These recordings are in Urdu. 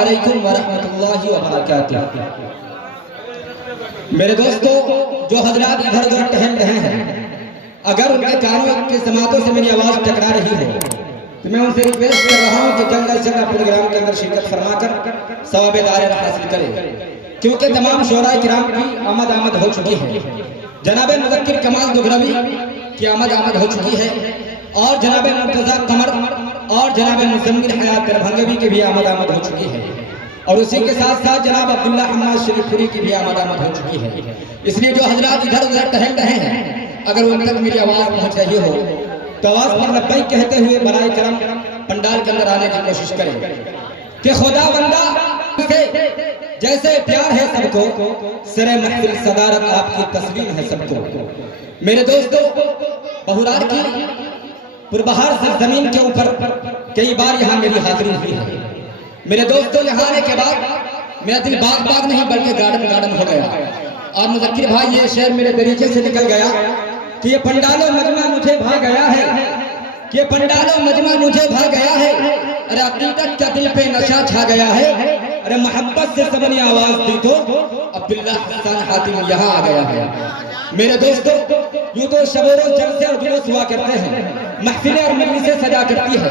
علیکم ورحمۃ اللہ وبرکاتہ۔ میرے دوستو، جو حضرات ادھر ادھر ٹہل رہے ہیں، اگر ان کے کانوں کے سماعتوں سے میری آواز ٹکرا رہی ہے تو میں ان سے ریکویسٹ کر رہا ہوں کہ جلد از جلد پروگرام کے اندر شرکت فرما کر ثواب دار حاصل کریں، کیونکہ تمام شعراء کرام کی آمد ہو چکی ہے۔ جناب مذکر کمال دغراوی کی آمد ہو چکی ہے، اور جناب مرتضیٰ قمر اور جناب مزمل حیات دربھنگوی کی بھی آمد ہو چکی ہے، اور اسی کے ساتھ ساتھ جناب عبداللہ حماد شریف پوری کی بھی آمد ہو چکی ہے۔ اس لیے جو حضرات ادھر ادھر ٹہل رہے ہیں، اگر ان تک میری آواز پہنچ رہی ہو تو آواز پر لبیک کہتے ہوئے برائے کرم پنڈال کے اندر آنے کی کوشش کریں کہ خدا بندہ سے جیسے پیار ہے سب کو، سر محفل صدارت آپ کی تسلیم ہے سب کو۔ میرے دوستو، بہرار کی پربہار سرزمین کے اوپر کئی بار یہاں میری حاضری ہوئی ہے۔ میرے دوستو، یہاں آنے کے بعد میرا دل باغ نہیں بلکہ گارڈن ہو گیا، اور مذکر بھائی یہ شعر میرے دریچے سے نکل گیا کہ یہ پنڈال و مجمع مجھے بھا گیا ہے، کہ یہ پنڈال و مجمع مجھے بھا گیا ہے، ارے عقیدت کا دل پہ نشہ چھا گیا ہے، ارے محبت سے سب نے آواز دی تو عبداللہ حسان حاتم یہاں آ گیا ہے۔ میرے دوستو، یوں تو شب و روز جلسے اور جلوس ہوا کرتے ہیں، محفلیں اور مجلسیں سجا کرتی ہے،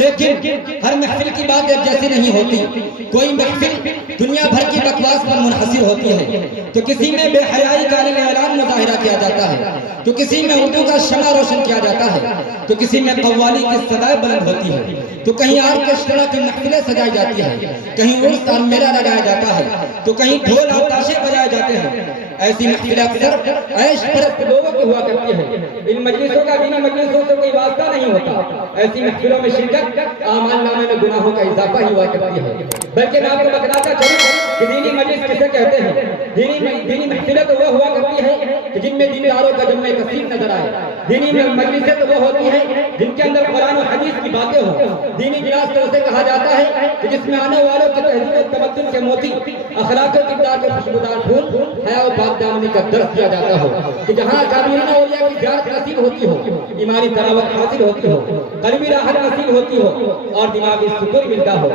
لیکن ہر محفل کی بات ایک جیسی نہیں ہوتی۔ کوئی محفل دنیا بھر کی بکواس پر منحصر ہوتی ہے، تو کسی میں بے حیائی کا اعلان مظاہرہ کیا جاتا ہے، تو کسی میں اردو کا شمع روشن کیا جاتا ہے، تو کسی میں قوالی کی صدائیں بلند ہوتی ہے، تو کہیں آرکیسٹرا کی محفلیں سجائی جاتی ہے، کہیں عرس اور میلہ لگایا جاتا ہے، تو کہیں ڈھول اور تاشے بجائے جاتے ہیں۔ ایسی محفلیں اکثر عیش پرست لوگوں کی ہوا کرتی ہیں، ان مجلسوں کا دینی مجلسوں سے کوئی واسطہ نہیں ہوتا۔ ایسی محفلوں میں شرکت اعمال نامے میں گناہوں کا اضافہ ہی ہوا کرتی ہے۔ بلکہ میں آپ کو بتلاتا چلوں کہ دینی مجلس کسے کہتے ہیں۔ دینی محفلیں تو وہ ہوا کرتی ہیں کہ جن میں دینداروں کا جمع کثیر نظر آئے۔ دینی مجلسیں تو وہ ہوتی ہیں جن کے اندر قرآن و حدیث کی باتیں ہوں۔ دینی اجلاس تو اسے کہا جاتا ہے کہ جس میں آنے والوں کے تہذیب و تمدن کے موتی، اخلاق و کردار کے خوشبودار پھول، حیا و پاک دامنی کا درس دیا جاتا ہو، کہ جہاں اکابرین اولیاء کی زیارت نصیب ہوتی ہو، ایمانی تراوت حاصل ہوتی ہو، قلبی راحت نصیب ہوتی ہو، اور دماغی سکون ملتا ہو۔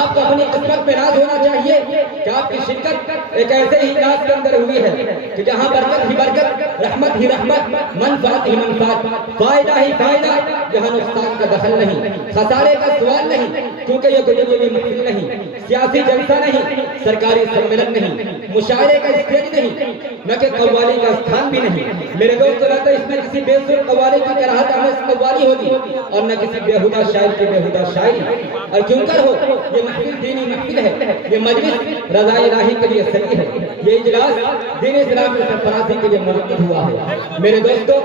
آپ کو اپنی قسمت پہ ناز ہونا چاہیے کہ آپ کی شرکت ایک ایسے ہی اجلاس کے اندر ہوئی ہے کہ جہاں برکت ہی برکت، رحمت ہی رحمت، منفعت ہی منفعت، فائدہ ہی فائدہ، جہاں نقصان کا دخل نہیں، خسارے کا سوال نہیں، کیونکہ یہ کوئی دنیوی محفل نہیں، سیاسی جلسہ نہیں، سرکاری سمیلن نہیں، مشاعرے کا اسٹیج نہیں، نہ کہ قوالی کا استھان بھی نہیں۔ میرے دوست رہتے اس میں کسی بے سر قوالی کی کراہت آمیز قوالی ہوگی، اور نہ کسی بےہودہ شاعر کی بےہودہ شاعری۔ اور کیوں کر ہو، یہ محفل دینی محفل ہے، یہ مجلس رضا الہی کے لیے صحیح ہے، یہ اجلاس دین اسلام کی سرفرازی کے لیے منعقد ہوا ہے۔ میرے دوستو،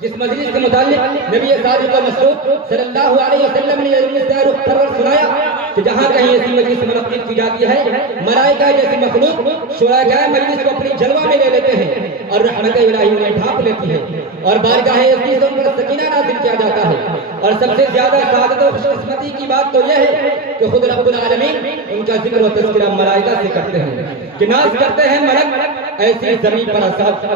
جس مجلس کے متعلق نبی صادق و مسعود صلی اللہ علیہ وسلم نے یہ رخ پرور سنایا کہ جہاں کہیں ایسی مجلس منعقد کی جاتی ہے، ملائکہ جیسی مخلوق شرکائے مجلس کو اپنی جلوہ میں لے لیتے ہیں، اور رحمت الہی انہیں ڈھانپ لیتی ہے، اور بارگاہ عزیز ان پر سکینہ نازل کیا جاتا ہے۔ اور سب سے زیادہ سعادت و خوش قسمتی کی بات تو یہ ہے کہ خود رب العالمین ان کا ذکر و تذکرہ ملائکہ سے کرتے ہیں، کہ ناز کرتے ہیں ملک ایسی زمین پر آزاد،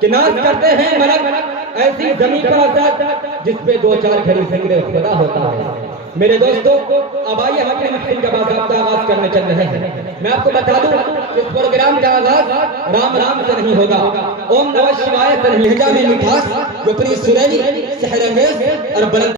کہ ناز کرتے ہیں ملک ایسی زمین پر آزاد جس پہ دو چار گھڑی ذکر خدا ہوتا ہے۔ میرے دوستو، اب آئیے ہم اپنے محفل کا باضابطہ آغاز کرنے چل رہے ہیں۔ میں آپ کو بتا دوں کہ اس پروگرام کا آغاز رام رام سے نہیں ہوگا، اوم نمہ شوائے سے نہیں، لہجہ میں مٹھاس جو پری سریلی سحر انگیز اور بلند